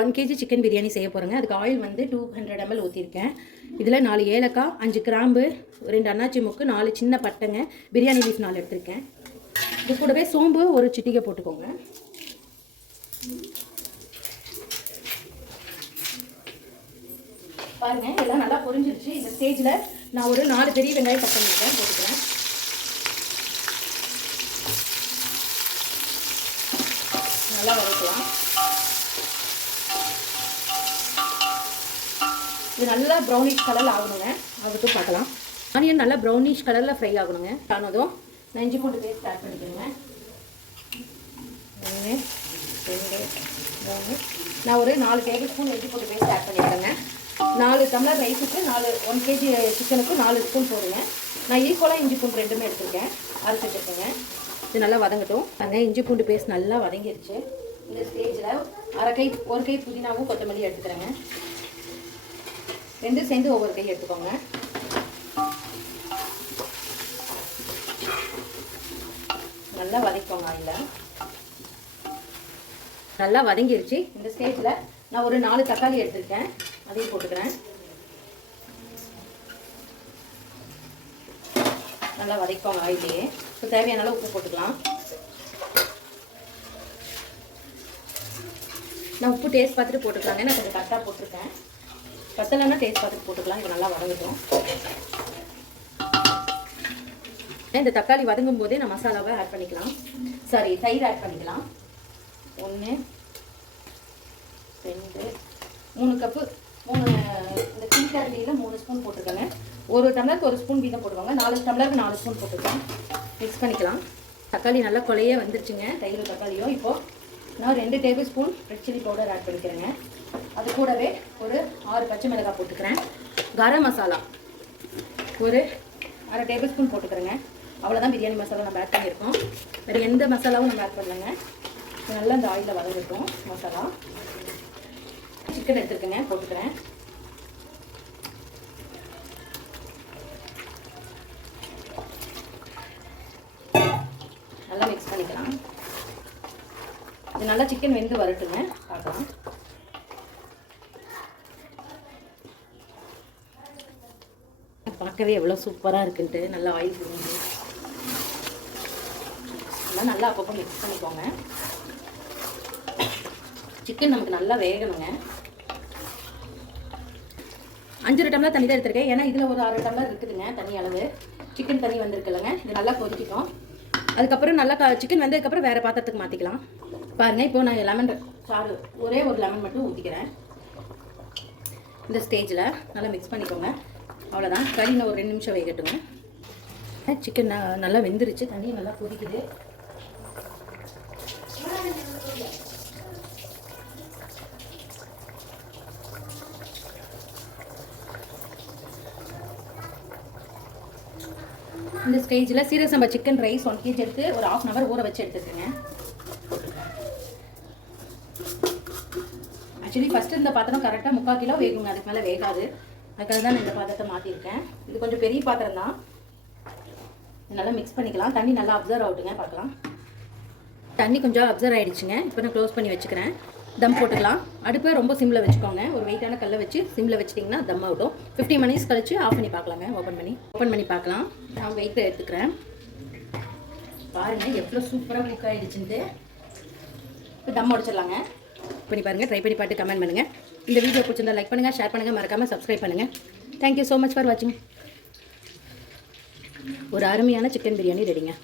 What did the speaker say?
1 kg chicken biryani செய்ய போகிறேங்க. அதுக்கு ஆயில் வந்து 200 ml ஊற்றிருக்கேன். இதில் 4 ஏலக்காய், 5 கிராம்பு, 2 அன்னாச்சி முக்கு, 4 சின்ன பட்டைங்க, பிரியாணி லீஃப் 4 எடுத்திருக்கேன். இது கூடவே சோம்பு ஒரு சிட்டிகை போட்டுக்கோங்க. பாருங்க, எல்லாம் நல்லா பொரிஞ்சிருச்சு. இந்த ஸ்டேஜில் நான் ஒரு 4 பெரிய வெங்காயம் கட் பண்ணிருக்கேன், போட்டுக்கிறேன். நல்லா வதக்கலாம். இது நல்லா ப்ரௌனிஷ் கலரில் ஆகணுங்க. அதுக்கு பார்க்கலாம். ஆனியன் நல்லா ப்ரௌனிஷ் கலரில் ஃப்ரை ஆகணுங்க. ஆனதும் நான் இஞ்சி பூண்டு பேஸ்ட் ஆட் பண்ணிக்கிறேங்க. 1 2 3 நான் ஒரு 4 டேபிள் ஸ்பூன் இஞ்சி பூண்டு பேஸ்ட் ஆட் பண்ணிக்கிறேங்க. 4 டம்ளர் ரைஸுக்கு 1 kg சிக்கனுக்கு 4 ஸ்பூன் போடுங்க. நான் ஈக்குவலாக இஞ்சி பூண்டு ரெண்டுமே எடுத்துருக்கேன், அரைச்சி வச்சுருக்கேங்க. இது நல்லா வதங்கட்டும். அங்கே இஞ்சி பூண்டு பேஸ்ட் நல்லா வதங்கிடுச்சு. இந்த ஸ்டேஜில் ஒரு கை புதினாவும் கொத்தமல்லி எடுத்துக்கிறேங்க. 2 சேர்ந்து ஒவ்வொரு கை எடுத்துக்கோங்க. நல்லா வதக்கிக்கோங்க. ஆயில் நல்லா வதங்கிருச்சு. இந்த ஸ்டேஜில் நான் ஒரு 4 தக்காளி எடுத்துருக்கேன், அதையும் போட்டுக்கிறேன். நல்லா வதக்கிக்கோங்க ஆயிலே. இப்போ தேவையான உப்பு போட்டுக்கலாம். நான் உப்பு டேஸ்ட் பார்த்துட்டு போட்டுக்கலாங்க. நான் கொஞ்சம் கரெக்டாக போட்டிருக்கேன். பத்தலைன்னா டேஸ்ட் பார்த்துட்டு போட்டுக்கலாம். இப்போ நல்லா வதங்கட்டும். இந்த தக்காளி வதங்கும் போதே நான் மசாலாவை ஆட் பண்ணிக்கலாம். தயிர் ஆட் பண்ணிக்கலாம். 1 2 3 கப்பு இந்த டீக்கரண்டியில் 3 ஸ்பூன் போட்டுக்கோங்க. ஒரு டம்ளருக்கு 1 ஸ்பூன் வீதம் போட்டுக்கோங்க. 4 டம்ளருக்கு 4 ஸ்பூன் போட்டுக்கலாம். மிக்ஸ் பண்ணிக்கலாம். தக்காளி நல்லா கொலையே வந்துருச்சுங்க, தயிர் தக்காளியும். இப்போது நான் 2 tablespoon red chilli powder add பண்ணிக்கிறேங்க. அது கூடவே ஒரு 6 பச்சை மிளகாய் போட்டுக்கிறேன். கரம் மசாலா ஒரு 1/2 டேபிள் ஸ்பூன் போட்டுக்கிறேங்க. அவ்வளோதான் பிரியாணி மசாலா நம்ம ஆட் பண்ணியிருக்கோம். வேறு எந்த மசாலாவும் நம்ம ஆட் பண்ணலைங்க. நல்லா இந்த ஆயிலில் வதங்கிருக்கோம். மசாலா சிக்கன் எடுத்துருக்கேங்க, போட்டுக்கிறேன். நல்லா மிக்ஸ் பண்ணிக்கலாம். இது நல்லா சிக்கன் வெந்து வரட்டுங்க, பார்க்கலாம். பார்க்கவே எவ்வளோ சூப்பராக இருக்குன்ட்டு நல்லா ஆயில் புரிஞ்சு நல்லா அப்பப்போ மிக்ஸ் பண்ணிக்கோங்க. சிக்கன் நமக்கு நல்லா வேகணுங்க. 5 டம்ளர் தண்ணி தான் எடுத்துருக்கேன். ஏன்னா இதில் ஒரு 1/2 டம்ளர் இருக்குதுங்க தண்ணி அளவு. சிக்கன் தண்ணி வந்திருக்குல்லங்க. இது நல்லா கொதிக்கிட்டோம். அதுக்கப்புறம் நல்லா சிக்கன் வந்ததுக்கப்புறம் வேறு பாத்திரத்துக்கு மாற்றிக்கலாம். பாருங்கள், இப்போது நான் லெமன் சாறு ஒரே ஒரு லெமன் மட்டும் ஊற்றிக்கிறேன். இந்த ஸ்டேஜில் நல்லா மிக்ஸ் பண்ணிக்கோங்க. அவ்வளோதான். கறி ஒரு 2 நிமிஷம் வேகட்டுங்க. சிக்கன் நல்லா வெந்துருச்சு, தண்ணி நல்லா கொதிக்குது. இந்த ஸ்டேஜில் சீரக சம்பா சிக்கன் ரைஸ் 1 kg எடுத்து ஒரு 1/2 hour ஊற வச்சு எடுத்துக்கோங்க. ஆக்சுவலி ஃபஸ்ட்டு இந்த பாத்திரம் கரெக்டாக 3/4 கிலோ வேகுங்க, அதுக்கு மேலே வேகாது. அதுக்காக தான் நான் இந்த பாத்திரத்தை மாற்றிருக்கேன். இது கொஞ்சம் பெரிய பாத்திரம் தான். நல்லா மிக்ஸ் பண்ணிக்கலாம். தண்ணி நல்லா அப்சர்வ் ஆகுதுங்க, பார்க்கலாம். தண்ணி கொஞ்சம் அப்சர்வ் ஆகிடுச்சுங்க. இப்போ நான் க்ளோஸ் பண்ணி வச்சுக்கிறேன். தம் போட்டுக்கலாம். அடுப்பை ரொம்ப சிம்மில் வச்சுக்கோங்க. ஒரு வெயிட்டான கல்லை வச்சு சிம்மில் வச்சிட்டிங்கன்னா தம் ஆகட்டும். 15 மினிட்ஸ் கழிச்சு ஆஃப் பண்ணி பார்க்கலாங்க. ஓப்பன் பண்ணி பார்க்கலாம். நான் வெயிட்டை எடுத்துக்கிறேன். பாருங்கள் எவ்வளோ சூப்பராக குக் ஆகிடுச்சுன்ட்டு. இப்போ தம் உடச்சிடலாங்க. பண்ணி பாருங்கள், ட்ரை பண்ணி பார்த்து கமெண்ட் பண்ணுங்கள். இந்த வீடியோ பிடிச்சிருந்தா லைக் பண்ணுங்கள், ஷேர் பண்ணுங்கள், மறக்காமல் சப்ஸ்கிரைப் பண்ணுங்கள். தேங்க்யூ ஸோ மச் ஃபார் வாட்சிங். ஒரு அருமையான சிக்கன் பிரியாணி ரெடிங்க.